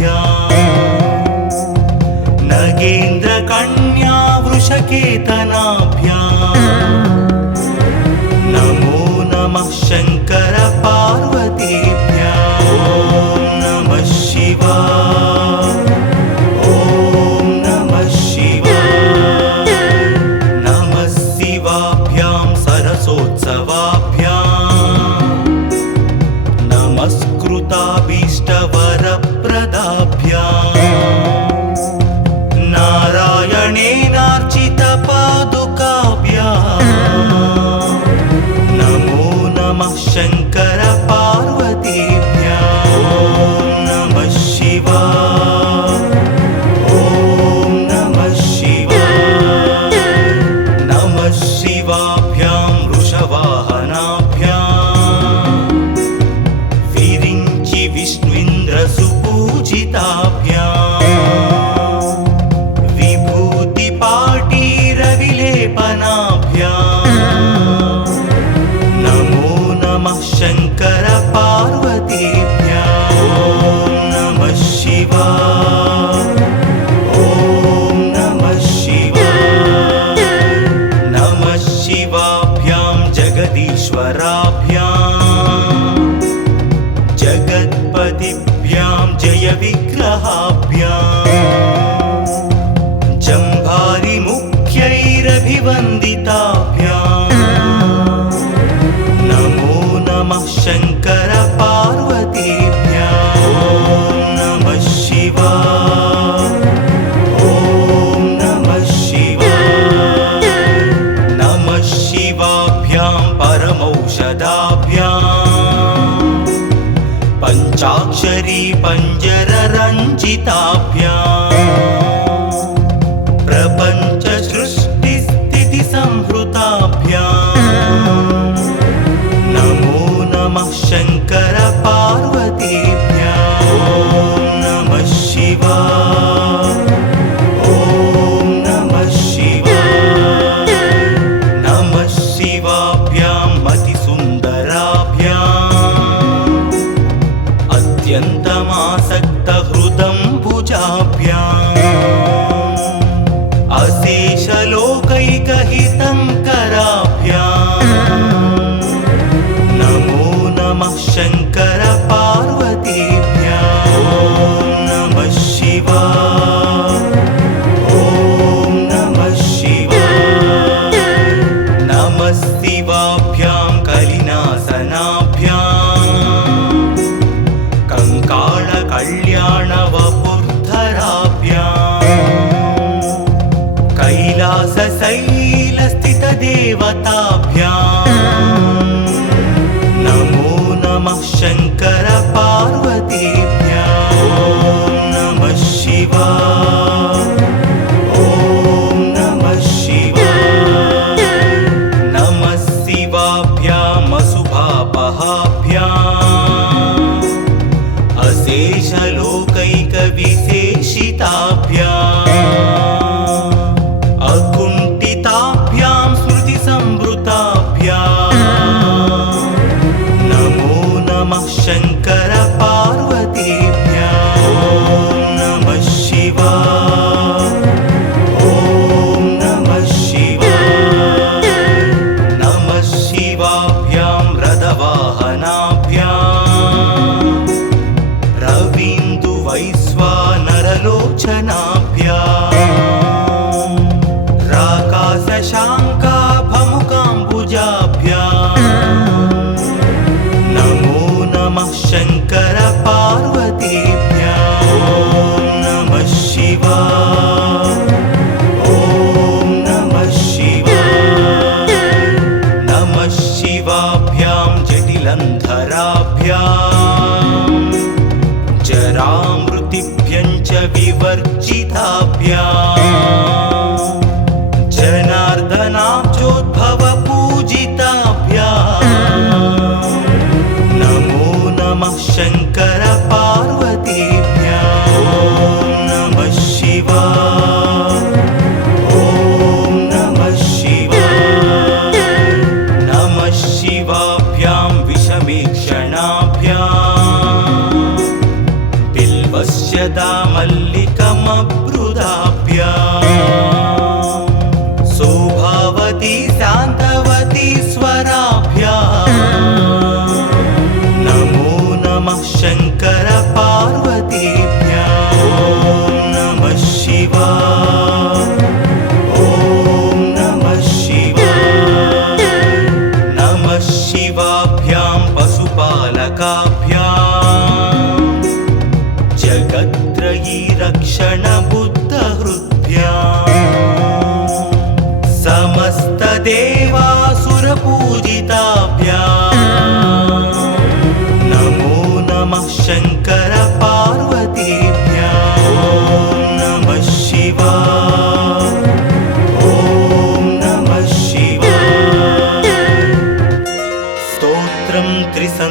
परस्पराश्लिष्टवपुर्धराभ्याम् नगेन्द्रकन्या वृषकेतनाभ्याम् नमो नमः शङ्कर पार्वतीभ्याम् ॐ नमः शिवाय ॐ नमः शिवाय नमः शिवाभ्यां सरसोत्सवाभ्याम् नमस्कृताभीष्टवरप्रदाभ्याम् नारायणेनार्चितपादुकाभ्याम् नमो नमः शङ्कर पार्वतीभ्याम् ॐ नमः शिवाय ॐ नमः शिवाय नमः शिवाभ्यां वृषवाहनाभ्याम् विरिञ्चि विष्णुइन्द्रसुपूजिताभ्याम् विभूतिपाटीरविलेपनाभ्याम् नमो नमः शङ्कर पार्वतीभ्याम् ॐ नमः शिवाय ॐ नमः शिवाय नमः शिवाभ्यां जगदीश्वराभ्याम् जगत्पतिभ्यां जयविग्रहाभ्याम् जम्भारिमुख्यैरभिवन्दिताभ्याम् नमो नमः शङ्कर पार्वतीभ्याम् ॐ नमः शिवाय ॐ नमः शिवाय नमः शिवाभ्यां परमौषधाभ्याम् पञ्चाक्षरी पञ्जररञ्जिताभ्याम् प्रपञ्च सृष्टिस्थितिसंहृताभ्याम् नमो नमः शङ्कर पार्वतीभ्याम् ॐ नमः शिवाय ॐ नमः शिवाय नमः शिवाभ्यां मतिसुन्दराभ्याम् अत्यन्तमासक्तहृदम्बुजाभ्याम् अशेषलोकैकहितङ्कराभ्याम् नमो नमः शङ्कर पार्वतीभ्याम् ॐ नमः शिवाय ॐ नमः शिवाय नमः शिवाभ्यां कलिनासनाभ्याम् कङ्काळकल्याणवपुर्धराभ्याम् कैलासशैलस्थितदेवताभ्याम् नमो नमः शङ्कर पार्वतीभ्याम् ॐ नमः शिवाय ॐ नमः शिवाय नमः शिवाभ्याम् अशुभापहाभ्याम् अशेषलोकैकविशेषिताभ्याम् अकुण्ठिताभ्यां स्मृतिसंवृताभ्याम्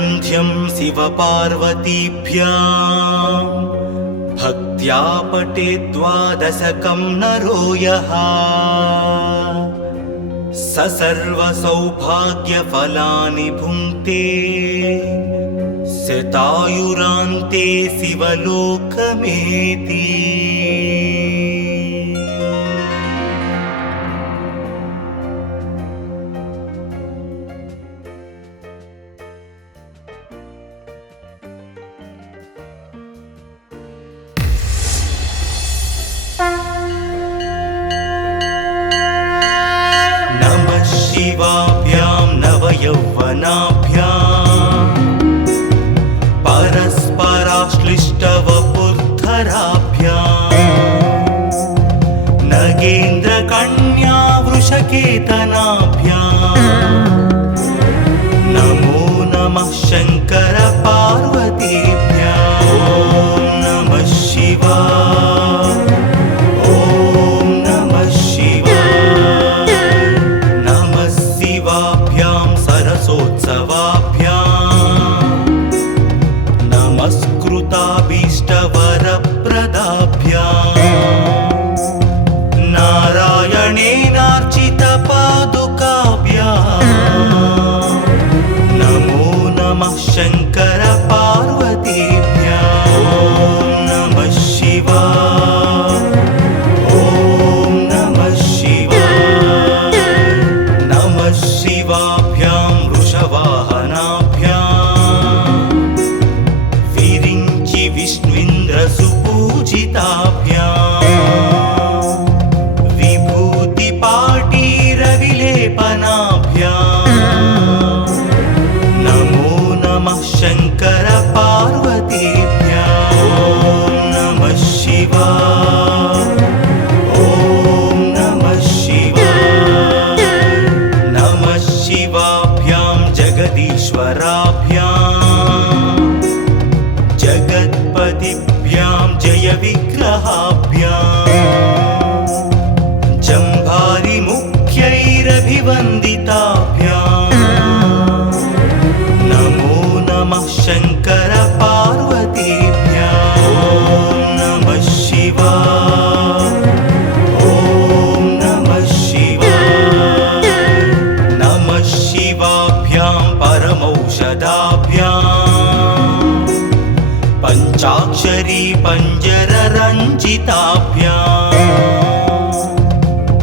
सन्ध्यं शिवपार्वतीभ्यां भक्त्या पठेत् द्वादशकं नरो यः स सर्वसौभाग्यफलानि भुङ्क्ते शतायुरान्ते शिवलोकमेति। नमः शिवाभ्यां नवयौवनाभ्याम् परस्पराश्लिष्टवपुर्धराभ्याम् नगेन्द्रकन्या वृषकेतनाभ्याम् नमो नमः शङ्कर पार्वतीभ्याम्। ॐ नमः शिवाय, ॐ नमः शिवाय। नमः शिवाभ्यां सरसोत्सवाभ्याम् नमस्कृताभीष्टवरप्रदाभ्याम् नारायणेनार्चितपादुकाभ्याम् नमो नमः शङ्कर पार्वतीभ्याम्। ॐ नमः शिवाय, ॐ नमः शिवाय। नमः शिवाभ्यां वृषवाहनाभ्याम् विरिञ्चि विष्णुन्द्रसुपूजिताभ्याम् विभूतिपाटीरविलेपनाभ्याम् नमो नमः शङ्कर पार्वतीभ्याम्। ॐ नमः शिवाय, ॐ नमः शिवाय। नमः शिवाभ्यां जगदीश्वराभ्याम् जगत्पतिभ्यां जयविग्रहाभ्याम् जम्भारिमुख्यैरभिवन्दिताभ्याम् नमो नमः शङ्कर पार्वतीभ्याम्। ॐ नमः शिवाय, ॐ नमः शिवाय। नमः शिवाभ्यां परमौषधाभ्याम् पञ्चाक्षरी पञ्जररञ्जिताभ्याम्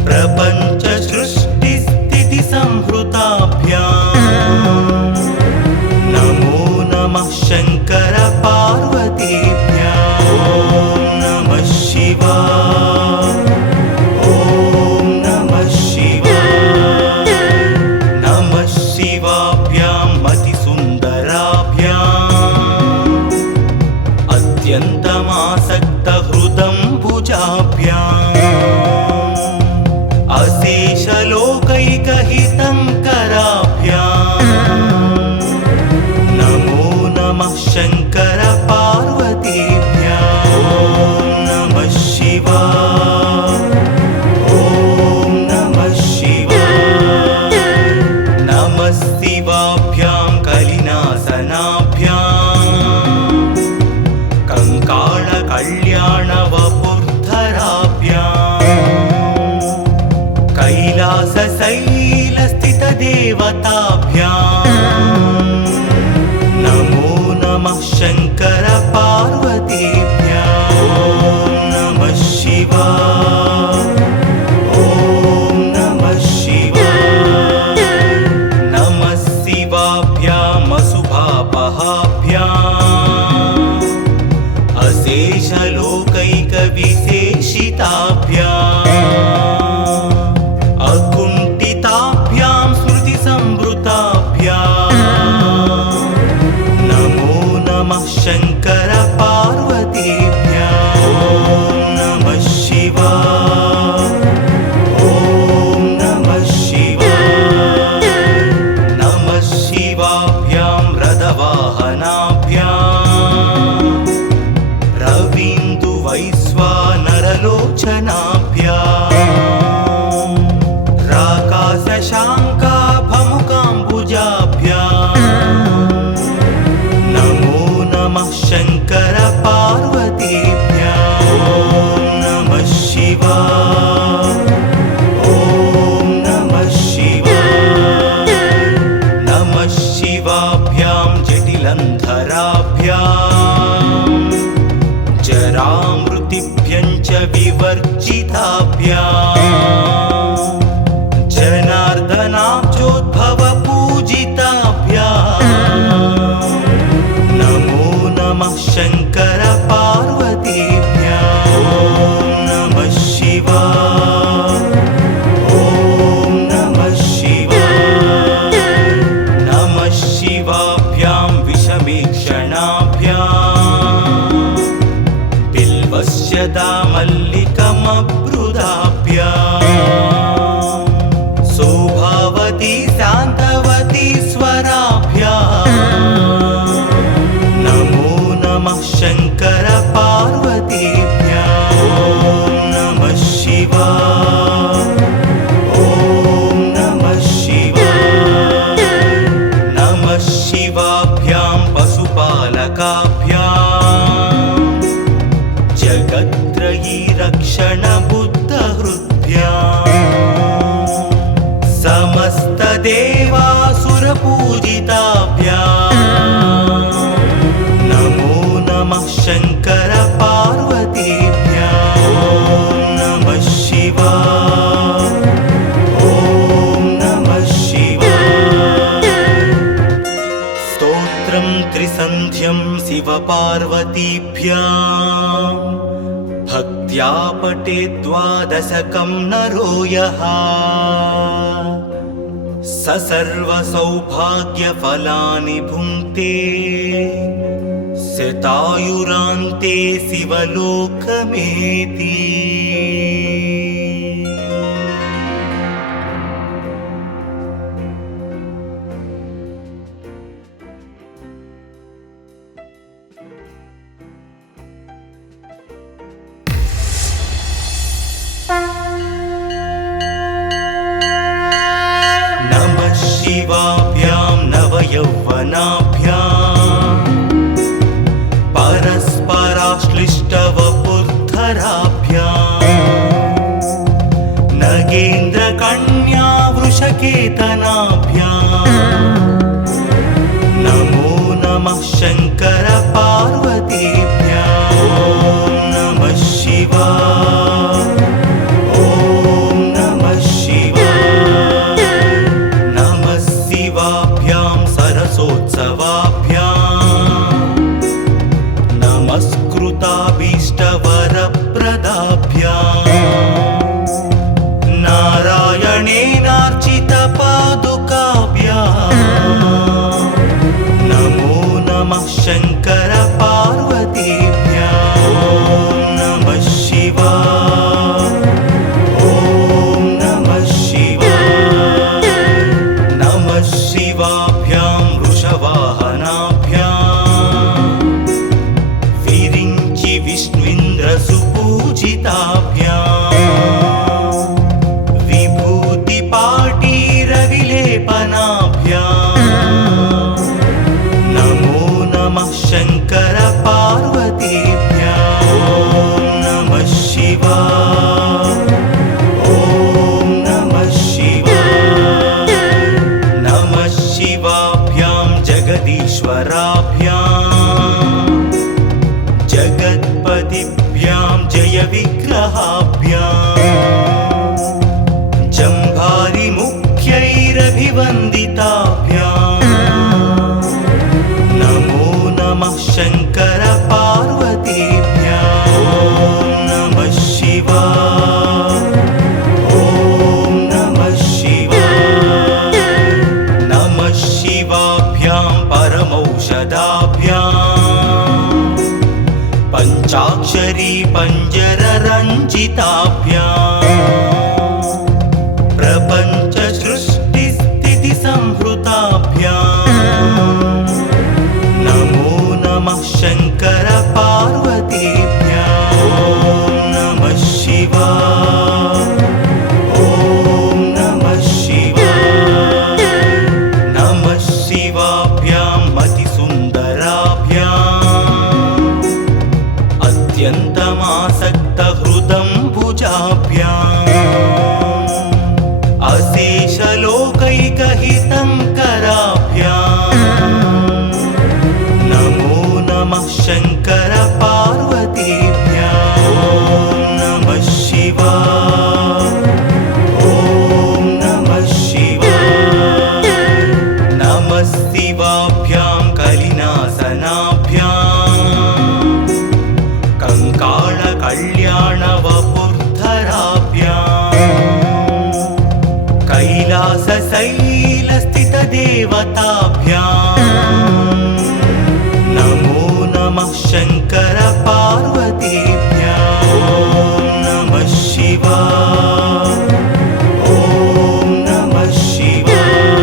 प्रपञ्च सृष्टिस्थितिसंहृताभ्याम् नमो नमः शङ्कर पार्वतीभ्याम्। ॐ नमः शिवाय, ॐ नमः शिवाय। नमः शिवाभ्यां मतिसुन्दराभ्याम् अत्यन्तमासक्तहृदम्बुजाभ्याम् अशेषलोकैकहितङ्कराभ्याम् नमो नमः शङ्कर पार्वतीभ्याम्। ॐ नमः शिवाय, ॐ नमः शिवाय। नमः शिवाभ्यां कलिनासनाभ्याम् कङ्काळकल्याणवपुर्धराभ्याम् कैलासशैलस्थितदेवताभ्याम् नमो नमः शङ्कर पार्वतीभ्याम्। ॐ नमः शिवाय, ॐ नमः शिवाय। नमः शिवाभ्याम् अशुभापहाभ्याम् अशेषलोकैकविशेषिताभ्याम् अकुण्ठिताभ्यां स्मृतिसंवृताभ्याम् नमो नमः शङ्कर पार्वतीभ्याम्। ॐ नमः शिवाय, ॐ नमः शिवाय। नमः शिवाभ्यां रथवाहनाभ्याम् रवीन्दुवैश्वानरलोचनाभ्याम् राकाशशाङ्काभमुकाम्बुजाभ्याम् शान्तवती स्वराभ्याम् नमो नमः शङ्कर पार्वतीभ्याम् ॐ नमः शिवाय ॐ नमः शिवाय नमः शिवाभ्यां पशुपालकाभ्याम् जगत्त्रयी रक्षण बुद्धहृद्भ्याम् समस्तदेवासुरपूजिताभ्याम् नमो नमः शङ्कर पार्वतीभ्याम् ॐ नमः शिवाय ॐ नमः शिवाय स्तोत्रं त्रिसन्ध्यं शिवपार्वतीभ्याम् भक्त्या पठेत् द्वादशकं नरो यः स सर्वसौभाग्यफलानि भुङ्क्ते शतायुरान्ते शिवलोकमेति नमः शिवाभ्यां नवयौवनाभ्याम् परस्पराश्लिष्टवपुर्धराभ्याम् नगेन्द्रकन्या वृषकेतनाभ्याम् नमो नमः शङ्कर पार्वतीभ्याम् ॐ नमः शिवाय ॐ नमः शिवाय नमः शिवाभ्यां सरसोत्सवाभ्याम् नमस्कृताभीष्टवरप्रदाभ्याम् नारायणेनार्चितपादुकाभ्याम् नमो नमः शङ्कर पार्वतीभ्याम् ॐ नमः शिवाय ॐ नमः शिवाय नमः शिवाभ्यां वृषवाहनाभ्याम् विरिञ्चि विष्णुन्द्रसुपूजिताभ्याम् विभूतिपाटीरविलेपनाभ्याम् नमो नमः शङ्कर पार्वतीभ्याम् ॐ नमः शिवाय ॐ नमः शिवाय नमः शिवाभ्यां जगदीश्वराभ्याम् जगत्पतिभ्यां जयविग्रहाभ्याम् जम्भारिमुख्यैरभिवन्दिताभ्याम् नमो नमः शङ्कर पार्वतीभ्याम् ॐ नमः शिवाय ॐ नमः शिवाय नमः शिवाभ्यां परमौषधाभ्याम् पञ्चाक्षरी पञ्जररञ्जिताभ्याम् प्रपञ्चसृष्टिस्थितिसंहृताभ्याम् नमो नमः शङ्कर पार्वतीभ्याम् ॐ नमः शिवाय ॐ नमः शिवाय नमः शिवाभ्यां मतिसुन्दराभ्याम् अत्यन्तमासक्तहृदम्बुजाभ्याम् अशेषलोकैकहितङ्कराभ्याम् नमो नमः शङ्कर पार्वतीभ्याम् ॐ नमः शिवाय ॐ नमः शिवाय नमः शिवाभ्यां कलिनासनाभ्याम् कङ्काळकल्याणवपुर्धराभ्याम् कैलासशैलस्थितदेवताभ्याम् नमो नमः शङ्कर पार्वतीभ्याम् ॐ नमः शिवाय ॐ नमः शिवाय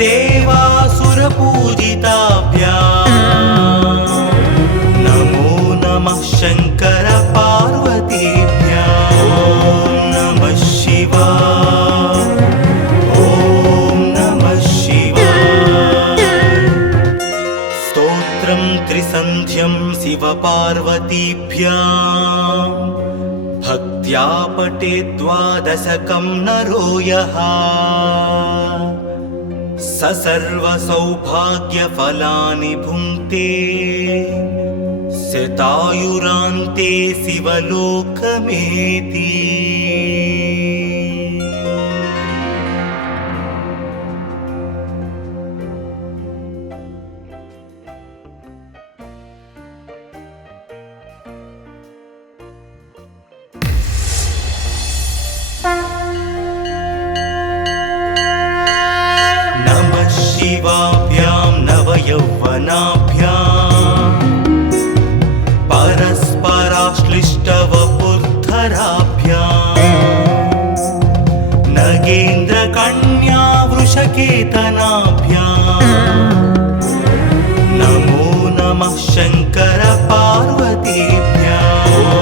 देवासुरपूजिताभ्याम् नमो नमः शङ्कर पार्वतीभ्याम् ॐ नमः शिवाय ॐ नमः शिवाय स्तोत्रं त्रिसन्ध्यं शिवपार्वतीभ्याम् भक्त्या पठेत् द्वादशकं नरो यः स सर्वसौभाग्यफलानि भुङ्क्ते शतायुरान्ते शिवलोकमेति नमः शिवाभ्यां नवयौवनाभ्याम् परस्पराश्लिष्टवपुर्धराभ्याम् नगेन्द्रकन्या वृषकेतनाभ्याम् नमो नमः शङ्कर पार्वतीभ्याम् ॐ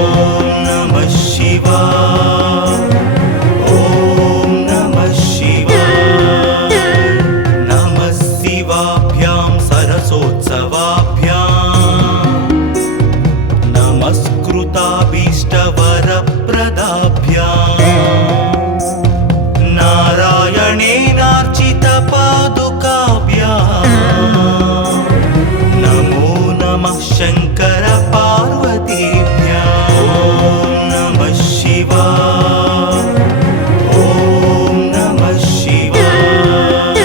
नमः शिवाय ॐ नमः शिवाय नमः शिवाभ्यां सरसोत्सवाभ्याम् नमस्कृताभीष्टवरप्रदाभ्याम् नारायणेनार्चितपादुकाभ्याम् नमो नमः शङ्कर पार्वतीभ्याम् ॐ नमः शिवाय ॐ नमः शिवाय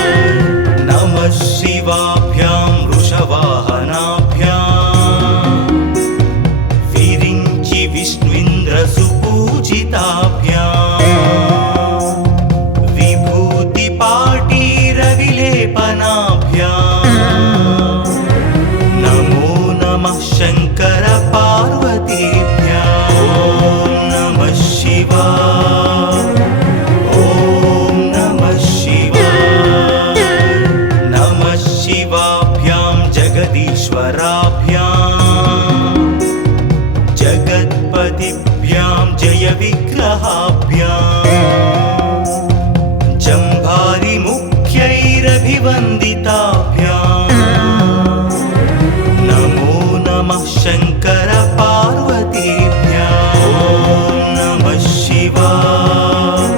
नमः शिवाभ्यां वृषवाहनाभ्याम् विरिञ्चि विष्णुन्द्रसुपूजिताभ्याम् विभूतिपाटीरविलेपनाभ्याम् नमो नमः शङ्कर पार्वतीभ्याम् ॐ नमः शिवाय ॐ नमः शिवाय नमः शिवाभ्यां जगदीश्वराभ्याम् जगत्पतिभ्यां जयविग्रहाभ्याम् जम्भारिमुख्यैरभिवन्दिताभ्याम् नमो नमः शङ्कर पार्वतीभ्याम् ॐ नमः शिवाय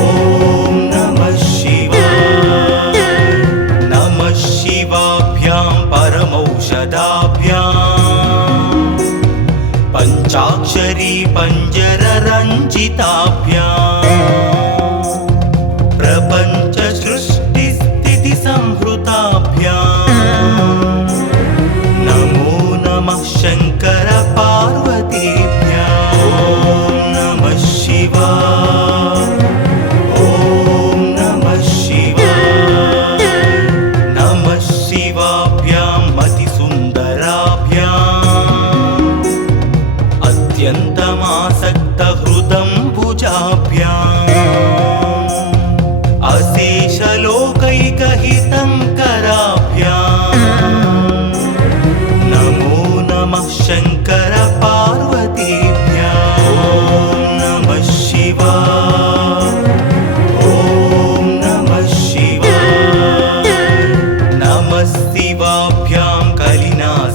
ॐ नमः शिवाय नमः शिवाभ्यां परमौषधाभ्याम् पञ्चाक्षरी पञ्जररञ्जिताभ्याम् प्रपञ्च सृष्टिस्थितिसंहृताभ्याम् नमो नमः शङ्कर पार्वतीभ्याम् ॐ नमः शिवाय ॐ नमः शिवाय नमः शिवाभ्यां मतिसुन्दराभ्याम् अत्यन्तमासक्तहृदम्बुजाभ्याम् अशेषलोकैकहितङ्कराभ्याम् नमो नमः शङ्कर पार्वतीभ्याम् ॐ नमः शिवाय ॐ नमः शिवाय नमः शिवाभ्यां कलिनासनाभ्याम्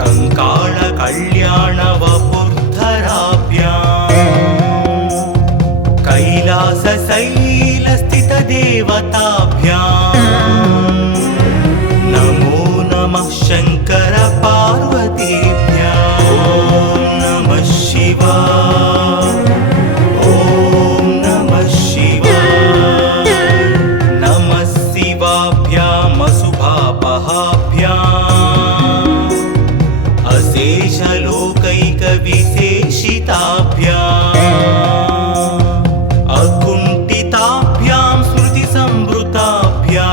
कङ्काळकल्याणवपुर्धराभ्याम् कैलासशैलस्थितदेवताभ्याम् नमो नमः शङ्कर पार्वतीभ्याम् ॐ नमः शिवाय ॐ नमः शिवाय नमः शिवाभ्याम् अशुभापहाभ्याम् अशेषलोकैकविशेषिताभ्याम् अकुण्ठिताभ्यां स्मृतिसंवृताभ्याम्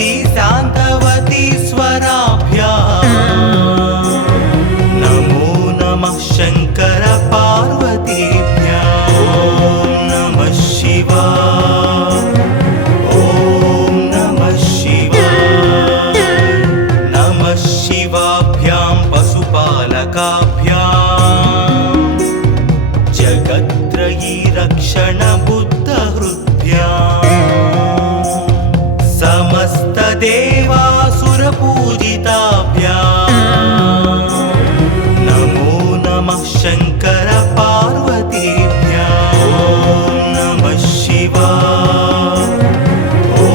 शान्तवती शान्तवती स्वराभ्याम् नमो नमः शङ्कर पार्वतीभ्याम् ॐ नमः शिवाय ॐ नमः शिवाय नमः शिवाभ्यां पशुपालकाभ्याम् जगत्त्रयी रक्षण बुद्धहृद्भ्याम् समस्तदेवासुरपूजिताभ्याम् नमो नमः शङ्कर पार्वतीभ्याम् ॐ नमः शिवाय ॐ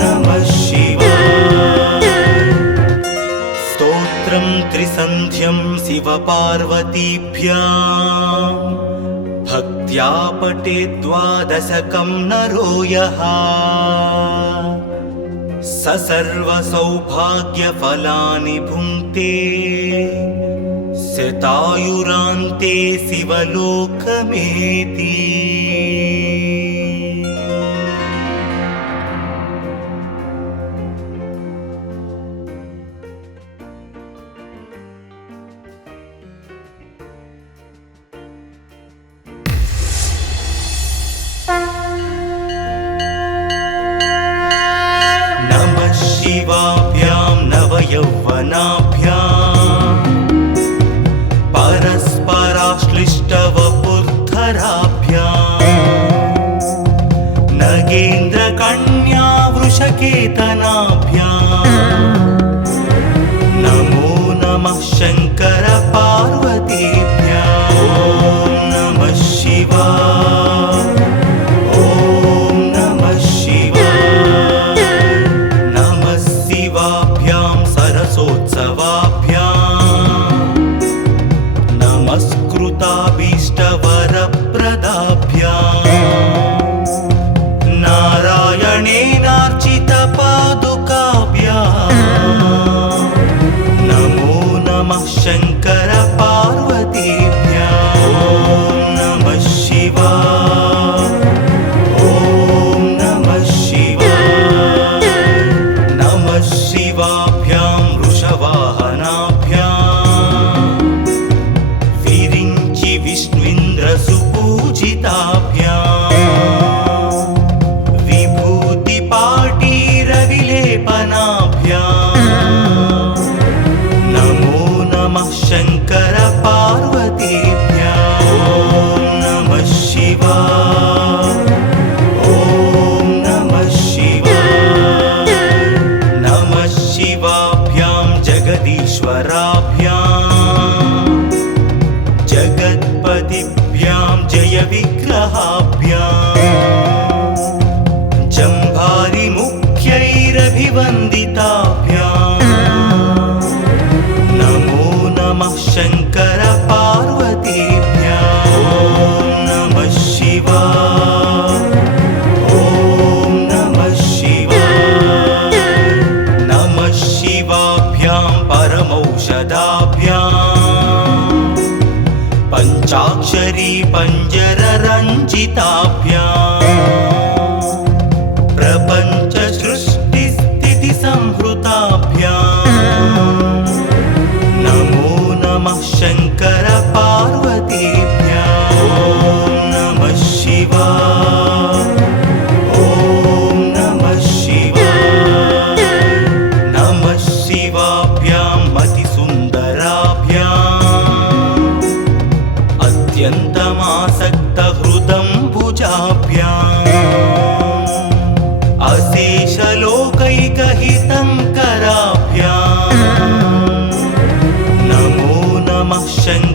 नमः शिवाय स्तोत्रं त्रिसन्ध्यं शिवपार्वतीभ्याम् भक्त्या पठेत् द्वादशकं नरो यः स सर्वसौभाग्यफलानि भुङ्क्ते शतायुरान्ते शिवलोकमेति नमः शिवाभ्यां नवयौवनाभ्याम् परस्पराश्लिष्टवपुर्धराभ्याम् नगेन्द्रकन्या वृषकेतनाभ्याम् नमो नमः शङ्कर पार्वतीभ्याम् ॐ नमः शिवाय ॐ नमः शिवाय नमः शिवाभ्यां सरसोत्सवाभ्याम् नमस्कृताभीष्टवरप्रदाभ्याम् नारायणेनार्चितपादुकाभ्याम् नमो नमः शङ्कर पार्वतीभ्याम् ॐ नमः शिवाय ॐ नमः शिवाय नमः शिवाभ्यां वृषवाहनाभ्याम् विरिञ्चि विष्णुइन्द्रसुपूजिताभ्याम् विभूतिपाटीरविलेपनाभ्याम् नमो नमः शङ्कर पार्वतीभ्याम् ॐ नमः शिवाय ॐ नमः शिवाय नमः शिवाभ्यां जगदीश्वराभ्याम् जगत्पतिभ्यां जय विग्रहाभ्याम् जम्भारिमुख्यैरभिवन्दिताभ्याम् नमो नमः शङ्कर पार्वतीभ्याम् ॐ नमः शिवाय ॐ नमः शिवाय नमः शिवाभ्यां परमौषधाभ्याम् पञ्चाक्षरी पञ्जररञ्जिताभ्याम् प्रपञ्च सृष्टिस्थितिसंहृताभ्याम् नमो नमः शङ्कर पार्वतीभ्याम् ॐ नमः शिवाय ॐ नमः शिवाय नमः शिवाभ्यां मतिसुन्दराभ्याम् अत्यन्तमासक्तहृदम्बुजाभ्याम् अशेषलोकैकहितङ्कराभ्याम् नमो नमः शङ्कर